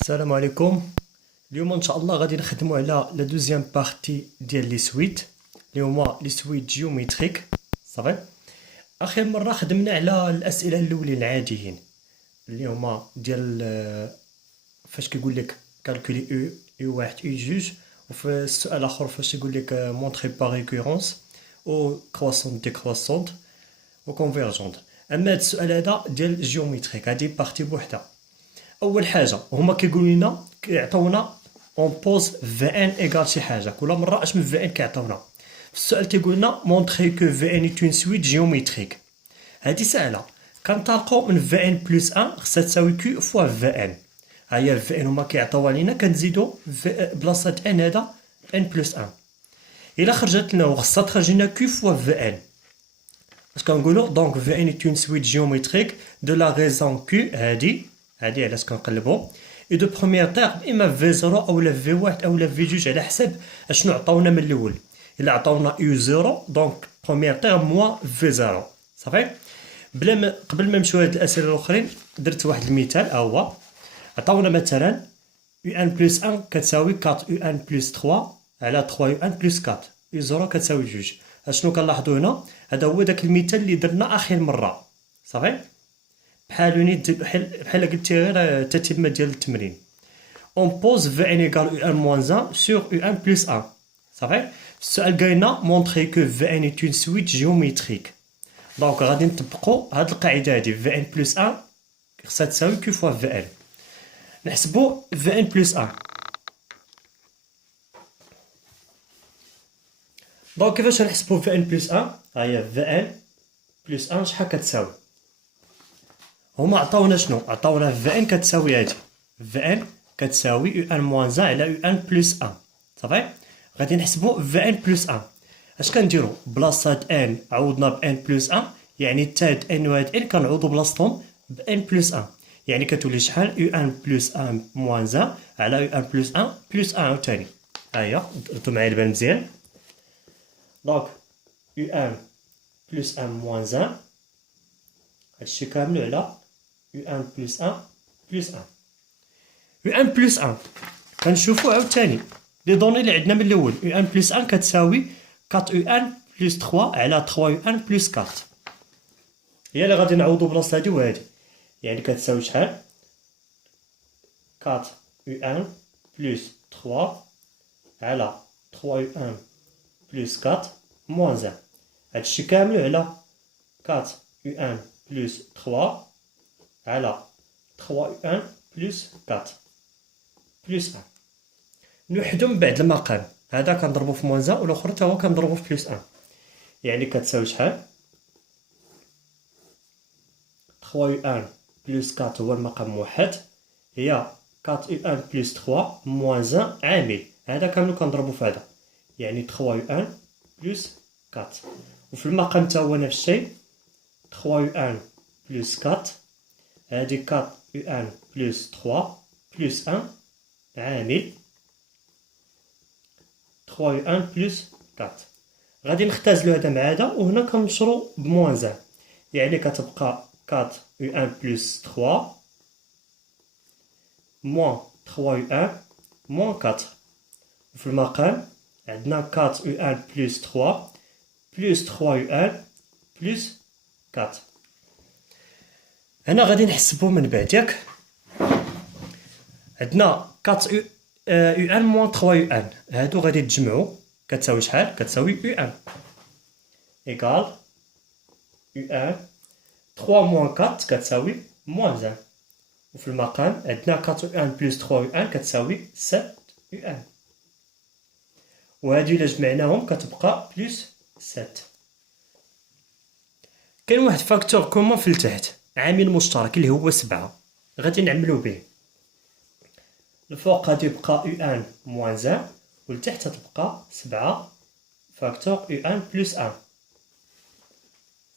السلام عليكم. اليوم ان شاء الله غادي نخدموا على لا دوزيام بارتي ديال لي سويت اللي هما لي سويت جيومتريك. صافي. اخر مره خدمنا على الاسئله الاولين العاديين اللي هما ديال فاش كيقول لك كالكولي يو واحد يو جوج، وفي السؤال الاخر فاش يقول لك مونطري با ريكورونس او كرواسونت ديكرواسونت وكونفيرجونت. اما هاد السؤال هذا ديال جيومتريك هادي بارتي بوحدها. اول حاجه هما كيقولوا لنا كيعطيونا اون بوز في ان ايكال شي حاجه، كل مره اش من في ان كيعطيونا. في السؤال كيقول لنا مونطري كو في ان اي اون سويت جيومتريك. هادي سهله، كنطلقوا من في ان بلس 1 خصها تساوي كيو فوا في ان. ها هي في ان هما كيعطيوها لينا، كنزيدو في بلاصه ان هذا ان بلس 1. الا خرجت لنا وخصها تخرج لنا كيو فوا في ان، اش كنقولوا دونك في ان اي اون سويت جيومتريك دو لا ريزون كيو. هادي علاش كنقلبو اي دو بروميير تيرم اما في 0 اولا في 1 اولا في 2 على حسب اشنو عطاونا من الاول. الا عطاونا يو 0 دونك بروميير تيرم موا في 0. صافي. قبل ما نمشيو هاد الاسئله الاخرين درت واحد المثال ها هو. عطاونا مثلا يو ان بلس 1 كتساوي 4 يو ان بلس 3 على 3 يو ان بلس 4، يو 0 كتساوي 2. اشنو كنلاحظوا هنا؟ هذا هو داك المثال اللي درنا اخر مره. صافي. بحال قلتي غير التتمه ديال التمرين. اون بوز في ان ايكال يو ان موان 1 سور يو ان بلس 1. صافي. السؤال قالنا مونطري كو في ان اي اون سويت جيومتريك، دونك غادي نطبقوا هاد القاعده هادي. في ان بلس 1 خصها تساوي كيو فوا في ان. نحسبوا في ان بلس 1. دونك كيفاش نحسبوا في ان بلس 1؟ ها هي في ان بلس 1 شحال كتساوي؟ هما عطاونا شنو؟ عطاونا في ان كتساوي هادي، في ان كتساوي يو ان موان 1 على يو ان بلس 1. صافي. غادي نحسبوا في ان بلس 1. اش كنديروا؟ بلاصه ان عوضنا ب ان بلس 1، يعني حتى هاد ان وهاد ان كنعوضوا بلاصتهم ب ان بلس 1، يعني كتولي شحال؟ يو ان بلس 1 موان 1 على يو ان بلس 1 بلس 1 عاوتاني. ها هي درتو معايا البال مزيان. دونك يو ان بلس 1 موان 1 هادشي كامل على يو ان بلس 1 بلس 1. يو ان بلس 1 كنشوفو عاوتاني لي دوني اللي عندنا من الاول. يو ان بلس 1 كتساوي 4 يو ان بلس 3 على 3 يو ان بلس 4. هي اللي غادي نعوضو بلاصه هادي وهادي، يعني كتساوي شحال؟ 4 يو ان بلس 3 على 3 يو ان بلس 4 موان 1. هادشي كامل على 4 يو ان بلس 3 على 3 يو ان بلس 4 بلس 1. نوحدو من بعد المقام، هذا كنضربو في موان 1 والاخر تا هو كنضربو في بلس 1، يعني كتساوي شحال؟ 3 يو ان بلس 4 هو المقام موحد، هي 4 يو ان بلس 3 موان 1 عامل، هذا كامل كنضربو في هذا، يعني 3 يو ان بلس 4. وفي المقام تا هو نفس الشيء، 3 يو ان بلس 4، هادي 4 يو ان بلس 3 بلس 1 عامل 3 يو ان بلس 4. غادي نختازلو هذا مع هذا، وهنا كنشرو بموان 1، يعني كتبقى 4 يو ان بلس 3 موان 3 يو ان موان 4. وفي المقام عندنا 4 يو ان بلس 3 بلس 3 يو ان بلس 4. هنا غادي نحسبو من بعد ياك. عندنا 4 يو ان موان 3 يو ان، هادو غادي يتجمعوا كتساوي شحال؟ كتساوي يو ان ايكال يو ان 3 موان 4 كتساوي موان 1. وفي المقام عندنا 4 يو ان بلس 3 يو ان كتساوي 7 يو ان، وهادي الا جمعناهم كتبقى بلس 7. كاين واحد فاكتور كومون في التحت، عامل مشترك اللي هو 7، غادي نعملو به. الفوق غادي يبقى يو ان موان 1 والتحت غتبقى 7 فاكتور يو ان بلس 1.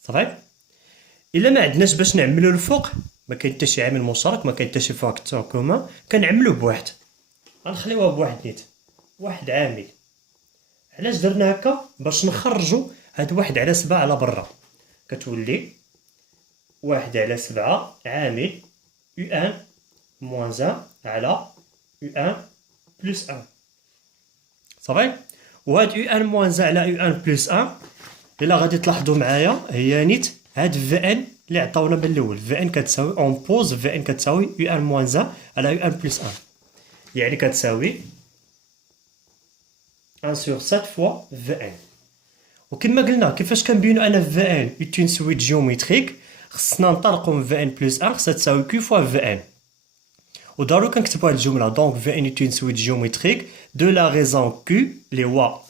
صافي. الا ما عندناش باش نعملو الفوق، ما كاين حتى شي عامل مشترك، ما كاين حتى شي فاكتور كومون، كنعملوه بواحد، غنخليوها بواحد نيت، واحد عامل. علاش درنا هكا؟ باش نخرجو هاد 1 على 7 على برا، كتولي 1 على 7 عامل يو ان moins 1 على U1 plus 1 صافي. وهاد U1 moins 1 على U1 plus 1 إلا غادي تلاحظوا معايا هي نيت هاد Vn اللي عطاونا من الأول. Vn كتساوي اون بوز Vn كتساوي U1 moins 1 على U1 plus 1 يعني كتساوي 1 sur 7 fois Vn. وكما قلنا كيفاش كنبينو أنا Vn est une suite géométrique خصنا نطلقو من Vn plus 1 خصها تساوي Q fois Vn. وضروري كنكتبو هاد الجملة دونك Vn est une suite géométrique de la raison Q اللي هو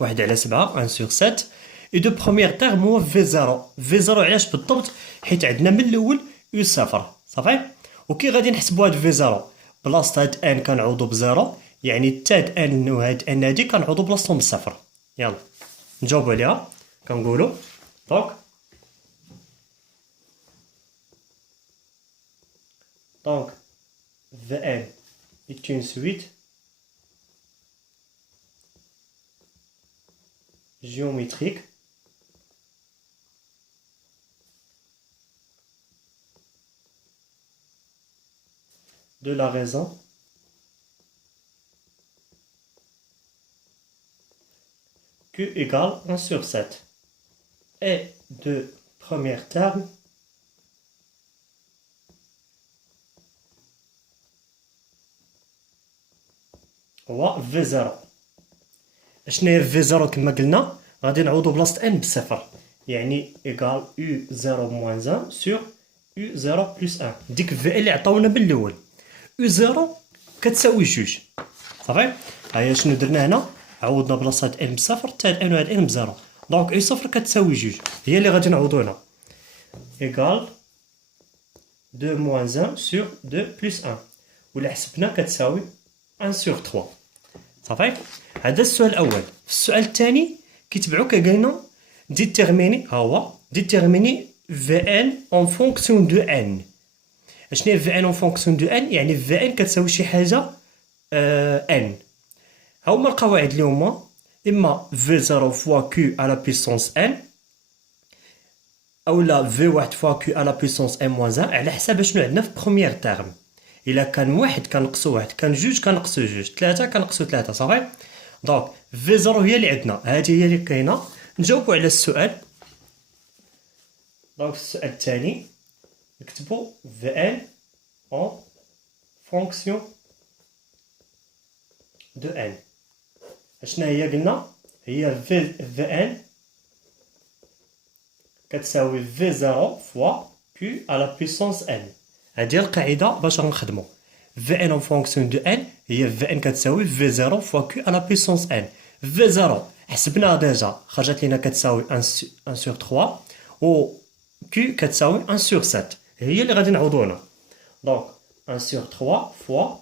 1 على 7 1 sur 7 et de première terme هو V0. V0 علاش بالضبط؟ حيت عندنا من الأول U0 صافي. وكي غادي نحسبو هاد V0 بلاصة هاد N كنعوضو بزيرو يعني تا هاد N وهاد N هادي كنعوضو بلاصتهم بصفر. يلا نجاوبو عليها كنقولو donc Vn est une suite géométrique de la raison Q égale 1 sur 7 et de premier terme هو V0. شنو هي V0 كما قلنا غادي نعوضو بلاصة N بصفر يعني إيكال U0 moins 1 sur U0 plus 1 ديك V اللي عطاونا بالأول. U0 كتساوي جوج صافي. هاهي شنو درنا هنا عوضنا بلاصة N بصفر تا هاد N وهاد N بزيرو دونك U0 كتساوي جوج هي اللي غادي نعوضو هنا إيكال 2 moins 1 sur 2 plus 1 ولا حسبنا كتساوي 1 sur 3 صافي. هذا السؤال الأول. في السؤال الثاني كيتبعو كيقولنا ديتيرميني ها هو ديتيرميني Vn en fonction de N. شنو هي Vn en fonction de N؟ يعني Vn كتساوي شي حاجة N. ها هما القواعد اللي هما إما V0 fois Q à la puissance N أولا V1 fois Q à la puissance N moins 1 على حساب شنو عندنا في بروميير تيرم. إلا كان واحد كنقصو واحد كان جوج كنقصو جوج ثلاثة كنقصو ثلاثة صافي. دونك V0 هي اللي عندنا هادي هي اللي كاينة. نجاوبو على السؤال. دونك السؤال الثاني نكتبو Vn en fonction de N. شنو هي قلنا هي Vn كتساوي V0 fois Q à la puissance N. هادي القاعدة باش غنخدمو Vn en fonction de N هي Vn كتساوي V0 fois Q à la puissance N. V0 حسبناها ديجا خرجت لينا كتساوي 1 sur 3 و Q كتساوي 1 sur 7 هي اللي غادي نعوضو هنا. دونك 1 sur 3 fois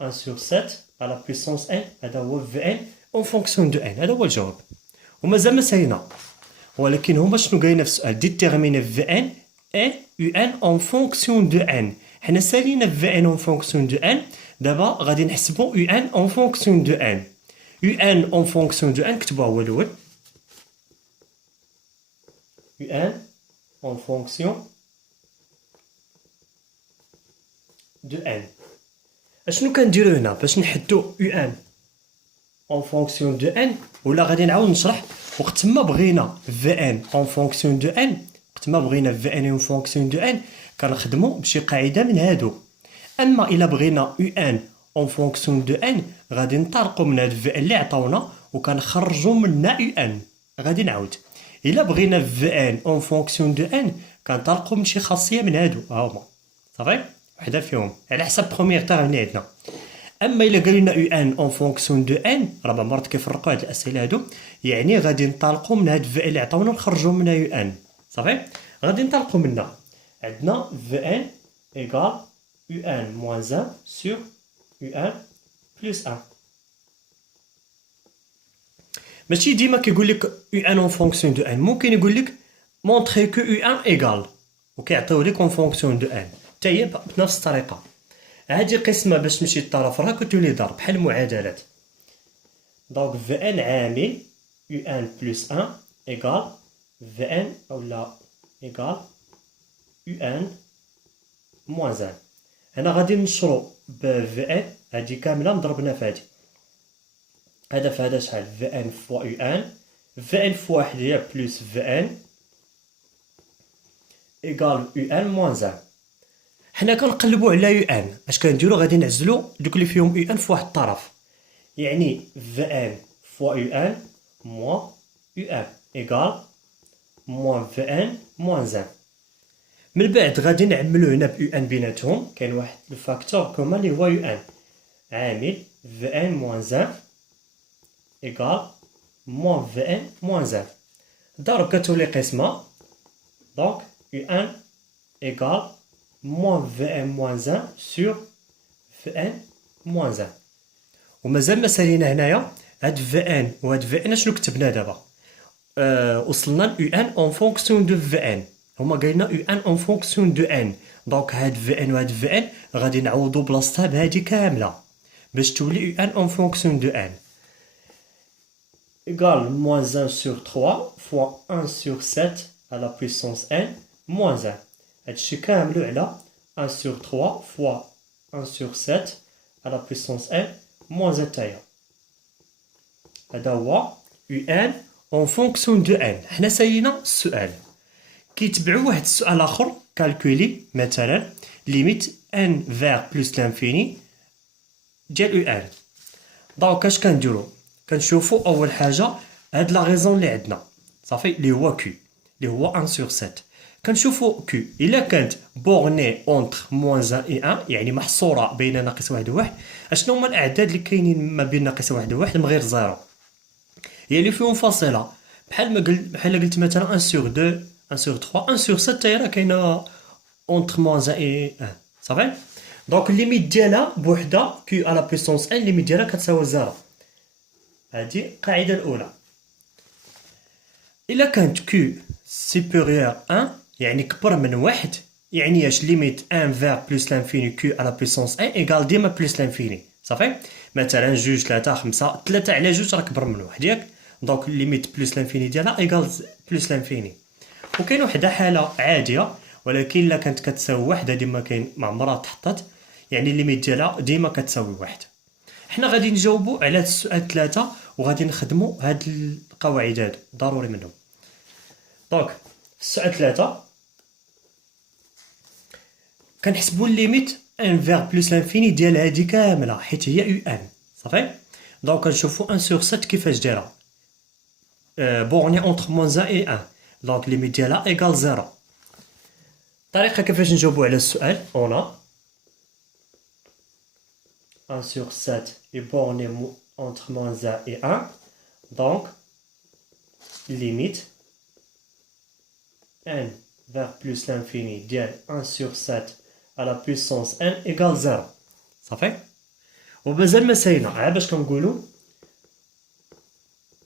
1 sur 7 à la puissance N هذا هو Vn en fonction de N. هذا هو الجواب. ومازال ما سالينا ولكن هما شنو قايلين في السؤال ديتيرميني Vn et Un en fonction de N. حنا سالينا Vn en fonction de N دابا غادي نحسبو Un en fonction de N. Un en fonction de N كتبوها هو الأول Un en fonction de N. اشنو كنديرو هنا باش نحدو Un en fonction de N ولا غادي نعاود نشرح وقت ما بغينا Vn en fonction de N وقت ما بغينا Vn en fonction de N كنخدمو بشي قاعدة من هادو. اما الا بغينا Un en fonction de N غادي نطلقو من هاد Vn اللي عطاونا وكنخرجو منها Un. غادي نعاود الا بغينا Vn en fonction de N كنطلقو من شي خاصية من هادو ها هما صافي وحدة فيهم على حسب بروميير تاع اللي عندنا. اما الا قال لنا Un en fonction de N ربع مرات كيفرقوا هاد الاسئله هادو يعني غادي نطلقوا من هاد Vn اللي عطاونا نخرجوا منها Un صافي. غادي نطلقوا منها عندنا Vn égale Un moins 1 sur Un plus 1. ماشي ديما كيقول لك Un en fonction de N ممكن يقول لك montrer que Un égale وكيعطيو لك en fonction de N حتى هي بنفس الطريقه. هادي قسمة باش تمشي للطرف راه كتولي ضرب بحال المعادلات. دونك Vn عامل Un plus 1 égale Vn أولا égale Un moins 1. هنا غادي نشرو ب في ان هادي كامله مضربنا في هادي، هذا في هذا شحال في ان فوا يو ان، في ان فوا واحد هي بلوس في ان ايكال يو ان موان زان. حنا كنقلبوا على يو ان، اش كنديرو غادي نعزلو دوك اللي فيهم يو ان في واحد الطرف، يعني في ان فوا يو ان موان يو ان ايكال موان في ان موان زان. من بعد غادي نعملو هنا ب يو ان بيناتهم، كاين واحد لو فاكتور كومان اللي هو يو ان، عامل في ان موان زان ايكال موان في ان موان زان. ضرب كتولي قسمة، دونك يو ان ايكال موان في ان موان زان سور في ان موان زان. ومازال ما سالينا هنايا هاد في ان وهاد في ان شنو كتبنا دابا؟ وصلنا ل يو ان اون فونكسيون دو في ان، هما قايلنا يو ان اون فونكسيون دو ان، دونك هاد في ان وهاد في ان غادي نعوضو بلاصتها بهادي كاملة باش تولي يو ان اون فونكسيون دو ان égale moins 1 sur 3 fois 1 sur 7 à la puissance n moins 1. هادشي كاملو على 1 sur 3 fois 1 sur 7 à la puissance n moins 1 تاهي. هذا هو يو ان اون فونكسيون دو ان. حنا سالينا السؤال، كيتبعو واحد السؤال اخر كالكولي مثلا ليميت ان فيغ بلوس لانفيني ديال يو ان. دونك اش كنديرو؟ كنشوفو اول حاجه هاد لا غيزون اللي عندنا صافي اللي هو كيو اللي هو 1 سور 7. كنشوفو كيو الا كانت بورني اونتر موان 1 اي 1 يعني محصوره بين ناقص واحد وواحد. اشنو هما الاعداد اللي كاينين ما بين ناقص واحد وواحد من غير زيرو؟ هي اللي فيهم فاصله، بحال قلت مثلا 1 سور 2 1 سور 3 1 سور 7 حتى هي راه كاينه اونتر موان 1 اي 1 صافي. دونك الليميت ديالها بوحدها كيو على بويسونس ان الليميت ديالها كتساوي زيرو. هذه القاعده الاولى. الا كانت كيو سوبيريور 1 يعني كبر من واحد، يعني اش ليميت 1 فيغ بلوس لانفيني كيو على بويسونس 1 ايكال ديما بلوس لانفيني صافي. مثلا 2 3 5 3 على 2 راه كبر من واحد ياك، دونك ليميت بلوس لانفيني ديالها ايكال بلوس لانفيني. وكاين وحده حاله عاديه ولكن الا كانت كتساوي واحد هذه ما كاين ما عمرها تحطت، يعني الليميت ديالها ديما كتساوي واحد. حنا غادي نجاوبوا على هاد السؤال 3 وغادي نخدموا هاد القواعد هادو ضروري منهم. دونك السؤال 3 كنحسبوا الليميت ان فيغ بلوس لانفيني ديال هادي كامله حيت هي يو ان صافي. دونك كنشوفوا 1 سور 7 كيفاش دايره بورني اونتر موان 1 اي 1، دونك الليميت ديالها ايكال 0. الطريقه كيفاش نجاوبوا على السؤال اون 1 sur 7 est borné entre moins 1 et 1. Donc, limite n vers plus l'infini dial 1 sur 7 à la puissance n égale 0. صافي. ومازال ما ساينا عا باش كنقولوا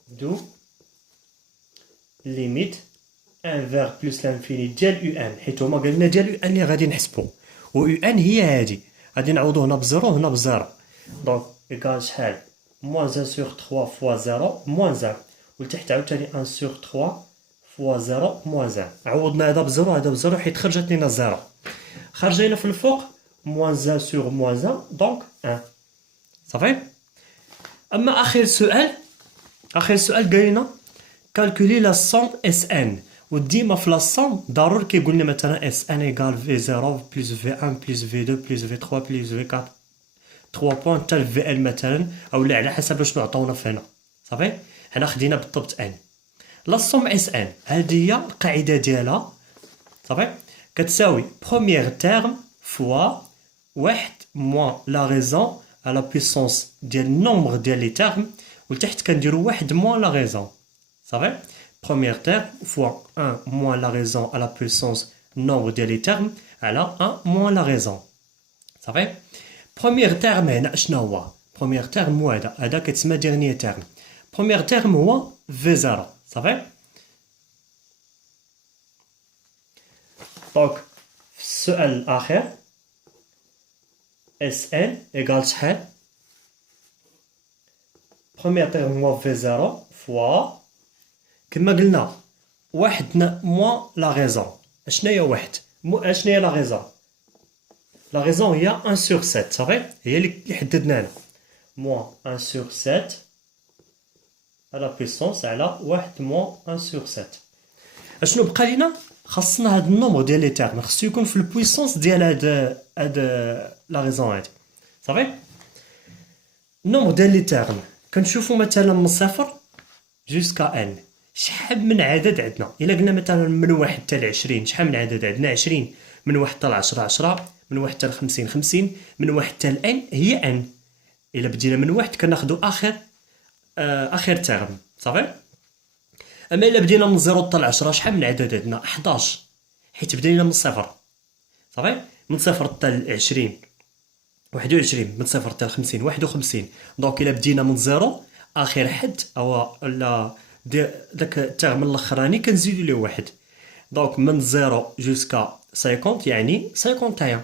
دو limite n vers plus l'infini ديال يو ان، حيت هما قالنا ديال يو ان اللي غادي نحسبو، و يو ان هي هادي غادي نعوضو هنا بزيرو هنا بزيرو. دونك إيكال شحال؟ موان 1 سور 3 فوا زيرو موان 1، ولتحت عاوتاني 1 سور 3 فوا زيرو موان 1. عوضنا هذا بزيرو هذا بزيرو حيت خرجت لينا زيرو، خرج لينا في الفوق موان 1 سور موان 1 دونك 1 صافي. أما آخر سؤال قال لنا كالكولي لا سوم اس ان، وديما في لا سوم ضروري كيقول لنا مثلا اس ان ايكال في 0 بلس في 1 بلس في 2 بلس في 3 بلس في 4 3 بوان حتى في ال مثلا، اولا على حسب شنو عطاونا في هنا صافي. حنا خدينا بالضبط ان. لا سوم اس ان هذه هي القاعده ديالها صافي، كتساوي بروميير تيرم فوا واحد موان لا ريزون على بويسونس ديال النومبر ديال لي تيرم، ولتحت كنديرو واحد موان لا ريزون صافي. بروميير تيرم فوا 1 موان لا ريزون على بويسونس النومبر ديال لي تيرم على 1 موان لا ريزون صافي. بروميير تيرم هنا شنو هو؟ بروميير تيرم هو هذا كيتسمى ديرنيير تيرم. بروميير تيرم هو في زيرو صافي. دونك في السؤال الاخير اس ان ايكال شحال؟ بروميير تيرم هو في زيرو فوا كما قلنا واحد موان لا ريزون. شنو هي واحد؟ شنو هي لا ريزون؟ لا غيزون هي 1 sur 7 صافي، هي اللي حددنا هنا. موان 1 sur 7 على بيسونس على 1 موان 1 sur 7. اشنو بقى لينا؟ خاصنا هاد النومبر ديال لي تيرم خصو يكون في البويسونس ديال هاد لا غيزون هادي صافي. النومبر ديال لي تيرم كنشوفو مثلا من صفر جوسكا ان. شحال من عدد عندنا؟ الا قلنا مثلا من 1 حتى ل 20 شحال من عدد عندنا؟ 20. من 1 حتى ل 10 10. من 1 حتى ل 50 50. من 1 حتى ل ان هي ان. الا بدينا من 1 كناخدو اخر تيرم صافي. اما الا بدينا من 0 حتى ل 10 شحال من عدد عندنا؟ 11 حيت بدينا من صفر صافي. من صفر حتى ل 20 21. من صفر حتى ل 50 51. دونك الا بدينا من 0 اخر حد او لا داك التيرم الاخراني كنزيدو ليه واحد. دونك من 0 جوسكا 50 يعني 51.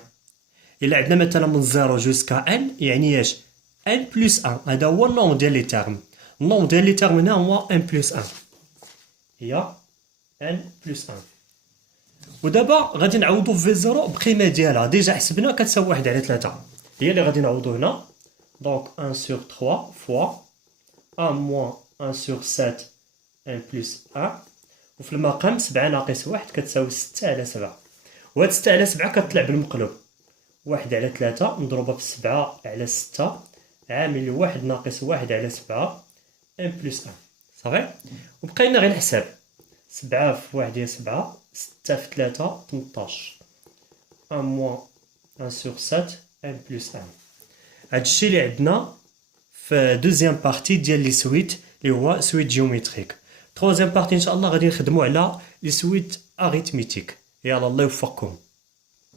الا عندنا مثلا من 0 جوسكا ان يعني اش؟ ان بلس 1. هذا هو النومبر ديال لي تيرم. النومبر ديال لي تيرم هنا هو ان بلس 1 هي ان بلس 1. ودابا غادي نعوضو في زيرو بقيمه ديالها ديجا حسبنا كتساوي 1 على 3 هي اللي غادي نعوضو هنا. دونك 1 sur 3 فوا 1 moins 1 sur 7 1 plus 1. وفي المقام 7 ناقص 1 كتساوي 6 على 7. وهاد 6 على 7 كتطلع بالمقلوب 1 على 3 مضروبة في 7 على 6 عامل 1 ناقص 1 على 7 1 plus 1 صافي. وبقينا غير الحساب 7 في 1 هي 7 6 في 3 18 1 moins 1 sur 7 1 plus 1. هادشي اللي عندنا في دوزيام بارتي ديال لي سويت اللي هو سويت جيومتريك. تروزيام بارتي ان شاء الله غادي نخدمو على لي سويت اريتميتيك. يلا الله يوفقكم.